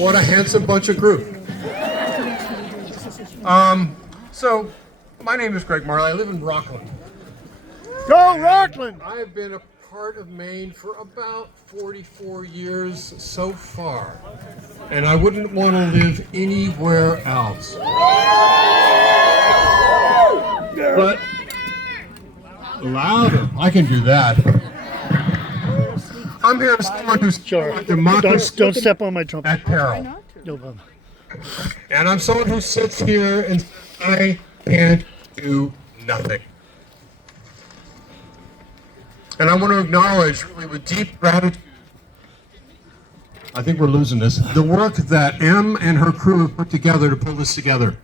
What a handsome bunch of group. So, my name is Greg Marley. I live in Rockland. Go Rockland! I have been a part of Maine for about 44 years so far. And I wouldn't want to live anywhere else. But louder. I can do that. I'm here as someone who's democracy. Don't step on my trumpet. At peril. No problem. And I'm someone who sits here and says, I can't do nothing. And I want to acknowledge, really, with deep gratitude, I think we're losing this, the work that Em and her crew have put together to pull this together.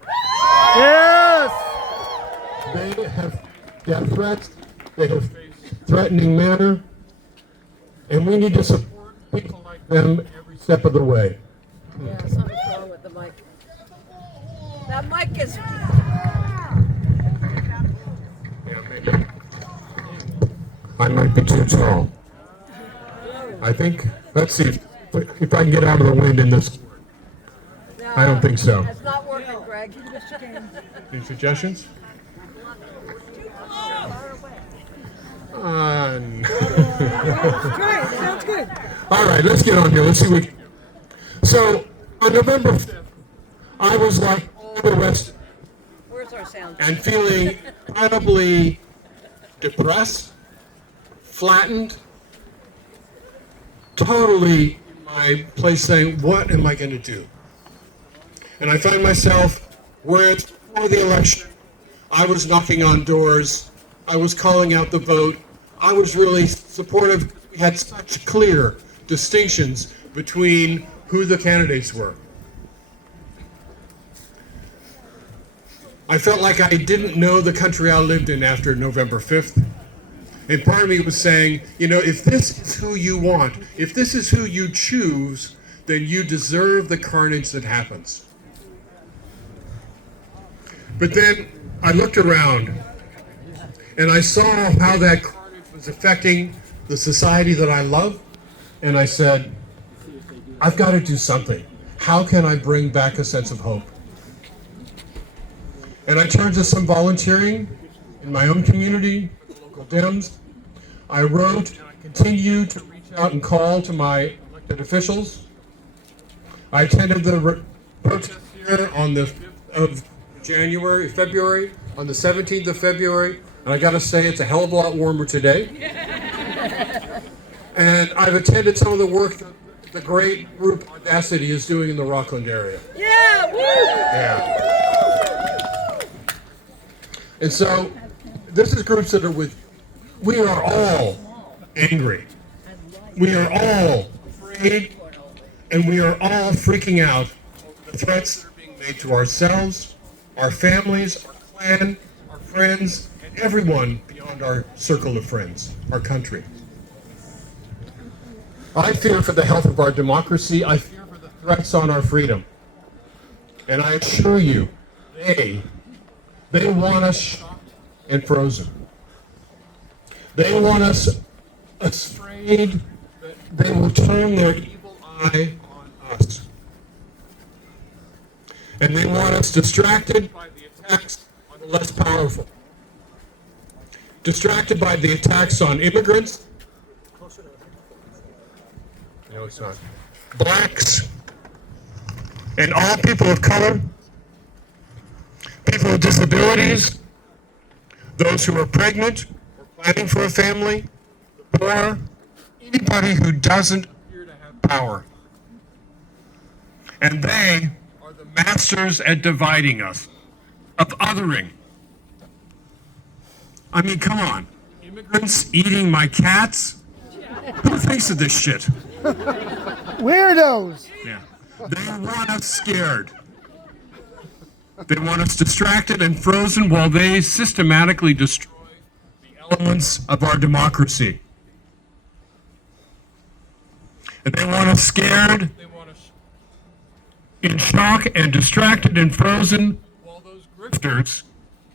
Yes! They have death threats, they have threatening manner, and we need to support people like them every step of the way. Yeah, something's wrong with the mic. That mic is... Yeah, maybe. I might be too tall. I think, let's see if I can get out of the wind in this. No, I don't think so. It's not working, Greg. Any suggestions? Sounds good. All right, let's get on here. Let's see what we can do. So, on November 5th, I was like all the rest Where's our sound? and feeling incredibly depressed, flattened, totally in my place saying, what am I going to do? And I find myself where it's before the election, I was knocking on doors, I was calling out the vote, I was really supportive. We had such clear distinctions between who the candidates were. I felt like I didn't know the country I lived in after November 5th. And part of me was saying, you know, if this is who you want, if this is who you choose, then you deserve the carnage that happens. But then I looked around and I saw how that carnage was affecting the society that I love. And I said, I've got to do something. How can I bring back a sense of hope? And I turned to some volunteering in my own community, local Dems. I wrote and I continue to reach out and call to my elected officials. I attended the protest here on the 5th of February, on the 17th of February, and I gotta say it's a hell of a lot warmer today. And I've attended some of the work that the great group Audacity is doing in the Rockland area. Yeah! Woo! Yeah. And so, this is groups that are with, we are all angry. We are all afraid, and we are all freaking out over the threats that are being made to ourselves, our families, our clan, our friends, and everyone beyond our circle of friends, our country. I fear for the health of our democracy. I fear for the threats on our freedom. And I assure you, they want us shocked and frozen. They want us afraid that they will turn their evil eye on us. And they want us distracted by the attacks on the less powerful. Distracted by the attacks on immigrants. No, it's not. Blacks. And all people of color. People with disabilities. Those who are pregnant or planning for a family. The poor. Anybody who doesn't appear to have power. And they are the masters at dividing us, of othering. I mean, come on. Immigrants eating my cats? Who thinks of this shit? Weirdos! Yeah. They want us scared. They want us distracted and frozen while they systematically destroy the elements of our democracy. And they want us scared, they want us in shock and distracted and frozen while those grifters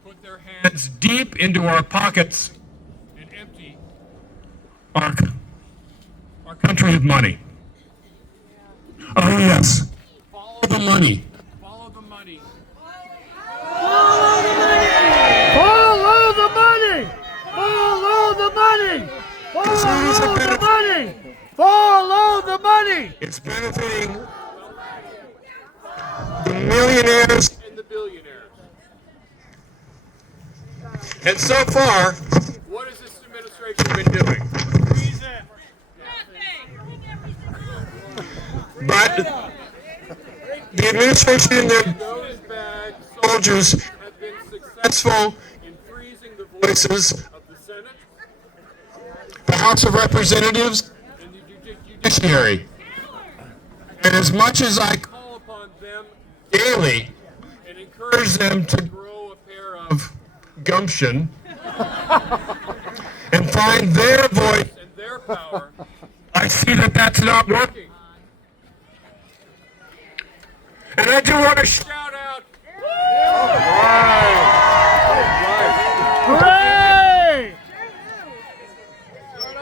put their hands deep into our pockets and empty our country of money. Oh yes, money. Follow the money. Follow the money! Follow the money! Follow the money! Follow the money! It's benefiting the millionaires And the billionaires. and so far What has this administration been doing? but the administration and their Those bad soldiers have been successful in freezing the voices of the Senate the House of Representatives and the judiciary. And as much as I call upon them daily and encourage urge them to grow a pair of of gumption and find their voice, and their power. I see that that's not working. And I do want to Shout out. Hooray!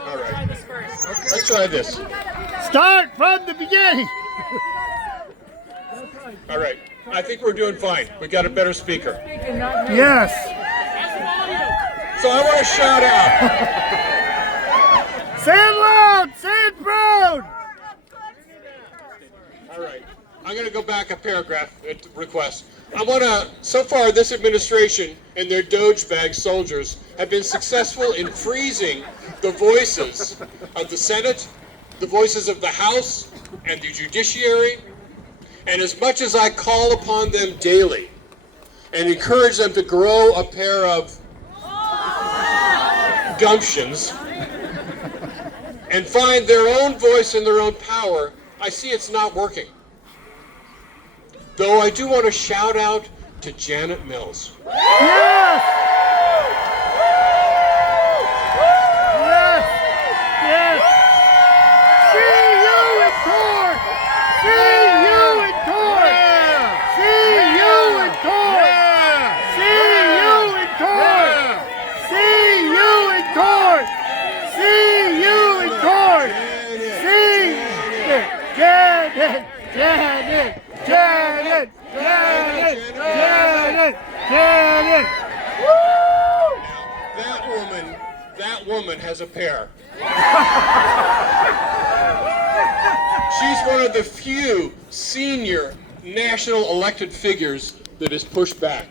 All right. Let's try this. Start from the beginning. All right. I think we're doing fine. We got a better speaker. Yes. So I want to shout out. Say it loud. Say it proud. All right. I'm going to go back a paragraph at request. I want to, so far this administration and their Doge bag soldiers have been successful in freezing the voices of the Senate, the voices of the House, and the judiciary. And as much as I call upon them daily and encourage them to grow a pair of gumptions and find their own voice and their own power, I see it's not working. Though I do want to shout out to Janet Mills. Yes. Yes. Yes. See you in court. See you in court. See you in court. See you in court. See you in court. See you in court. See Janet. Janet. Janet. Janet. Janet. Janet. Woo! That woman has a pair. She's one of the few senior national elected figures that is pushed back.